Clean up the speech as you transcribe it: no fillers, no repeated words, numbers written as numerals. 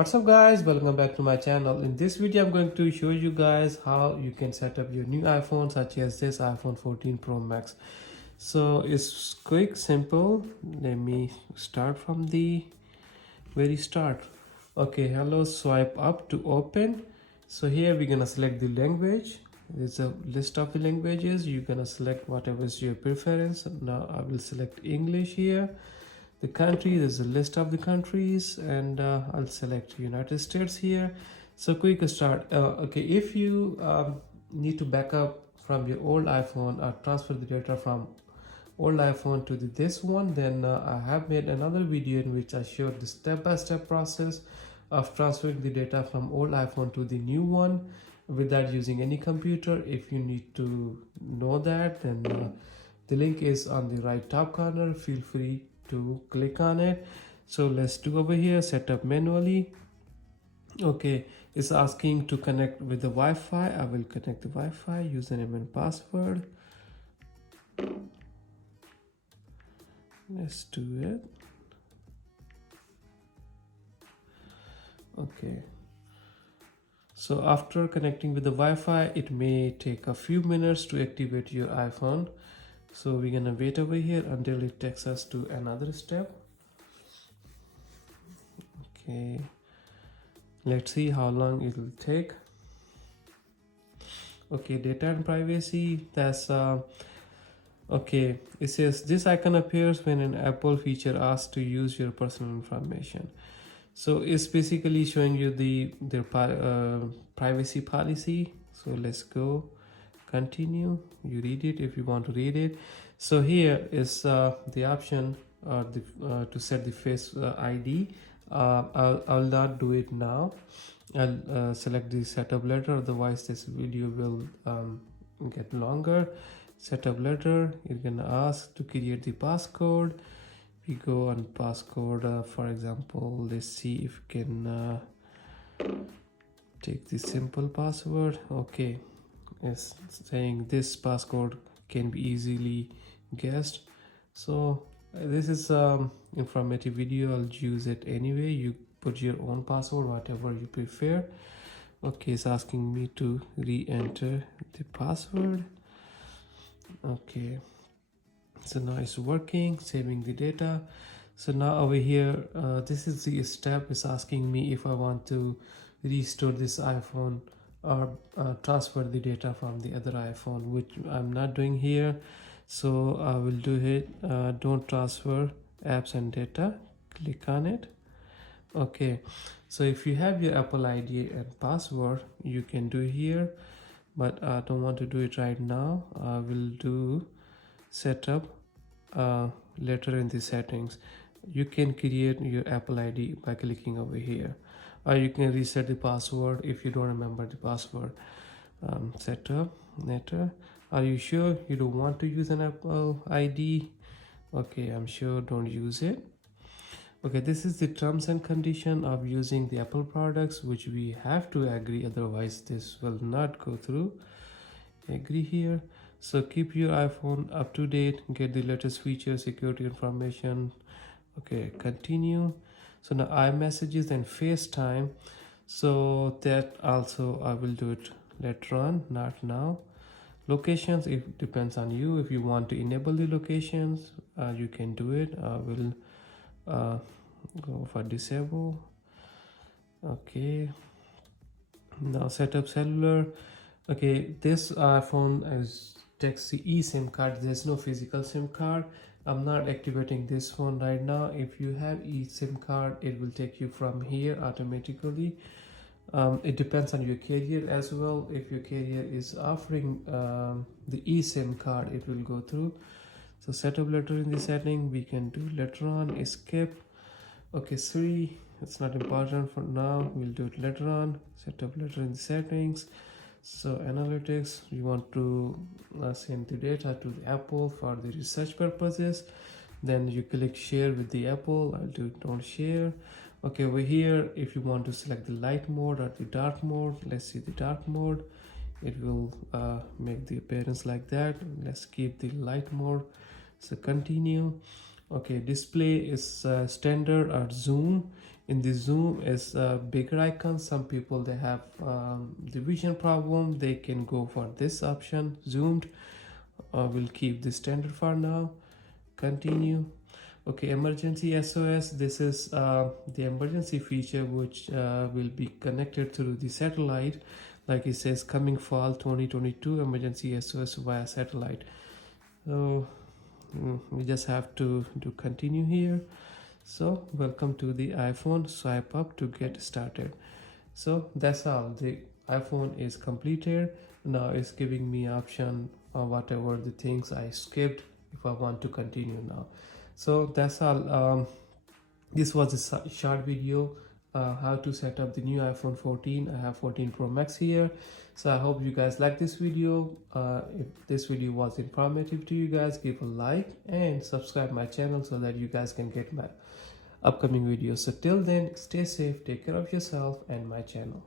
What's up guys, welcome back to my channel. In this video I'm going to show you guys how you can set up your new iPhone, such as this iPhone 14 Pro Max. So it's quick, simple. Let me start from the very start. Okay, hello, swipe up to open. So here we're gonna select the language. There's a list of the languages. You're gonna select whatever is your preference. Now I will select English here. The country, there's a list of the countries, and I'll select United States here. So quick start. Okay, if you need to back up from your old iPhone or transfer the data from old iPhone to this one, then I have made another video in which I showed the step-by-step process of transferring the data from old iPhone to the new one without using any computer. If you need to know that, then the link is on the right top corner. Feel free to click on it. So let's do over here, set up manually. Okay, it's asking to connect with the Wi-Fi. I will connect the Wi-Fi, username and password. Let's do it. Okay, so after connecting with the Wi-Fi, it may take a few minutes to activate your iPhone. So we're gonna wait over here until it takes us to another step. Okay, let's see how long it will take. Okay, data and privacy, that's okay, it says this icon appears when an Apple feature asks to use your personal information. So it's basically showing you their privacy policy. So let's go continue. You read it if you want to read it. So here is the option to set the face ID. I'll not do it now. I'll select the setup letter, otherwise this video will get longer. Setup letter, you're gonna ask to create the passcode. We go on passcode, for example, let's see if we can take the simple password. Okay, it's saying this passcode can be easily guessed. So this is informative video. I'll use it anyway. You put your own password, whatever you prefer. Okay, it's asking me to re-enter the password. Okay, so now it's working, saving the data. So now over here, this is the step. It's asking me if I want to restore this iPhone or transfer the data from the other iPhone, which I'm not doing here. So I will do it. Don't transfer apps and data. Click on it. Okay, so if you have your Apple ID and password, you can do here, but I don't want to do it right now. I will do setup later in the settings. You can create your Apple ID by clicking over here, or you can reset the password if you don't remember the password. Setup later. Are you sure you don't want to use an Apple ID? Okay, I'm sure, don't use it. Okay, this is the terms and condition of using the Apple products, which we have to agree, otherwise this will not go through. Agree here. So keep your iPhone up to date, get the latest features, security information. Okay, continue. So now iMessages and FaceTime, so that also I will do it later on, not now. Locations, it depends on you. If you want to enable the locations, you can do it. I will go for disable. Okay, now setup cellular. Okay, this iPhone takes the eSIM card. There's no physical SIM card. I'm not activating this phone right now. If you have eSIM card, it will take you from here automatically. It depends on your carrier as well. If your carrier is offering the eSIM card, it will go through. So setup letter in the setting we can do later on. Escape. Okay, Siri, it's not important for now, we'll do it later on. Setup letter in the settings. So analytics, you want to send the data to the Apple for the research purposes. Then you click share with the Apple. I'll do don't share. Okay, over here, if you want to select the light mode or the dark mode, let's see the dark mode. It will make the appearance like that. Let's keep the light mode. So continue. Okay, display is standard or zoom. In the zoom is a bigger icon. Some people they have the vision problem, they can go for this option, zoomed. We'll keep the standard for now. Continue. Okay, emergency SOS. This is the emergency feature which will be connected through the satellite. Like it says, coming fall 2022, emergency SOS via satellite. So we just have to do continue here. So welcome to the iPhone. Swipe up to get started. So that's all. The iPhone is completed. Now it's giving me option whatever the things I skipped if I want to continue now. So that's all. This was a short video how to set up the new iPhone 14. I have 14 Pro Max here. So I hope you guys like this video. If this video was informative to you guys, give a like and subscribe my channel so that you guys can get my upcoming videos. So till then, stay safe, take care of yourself and my channel.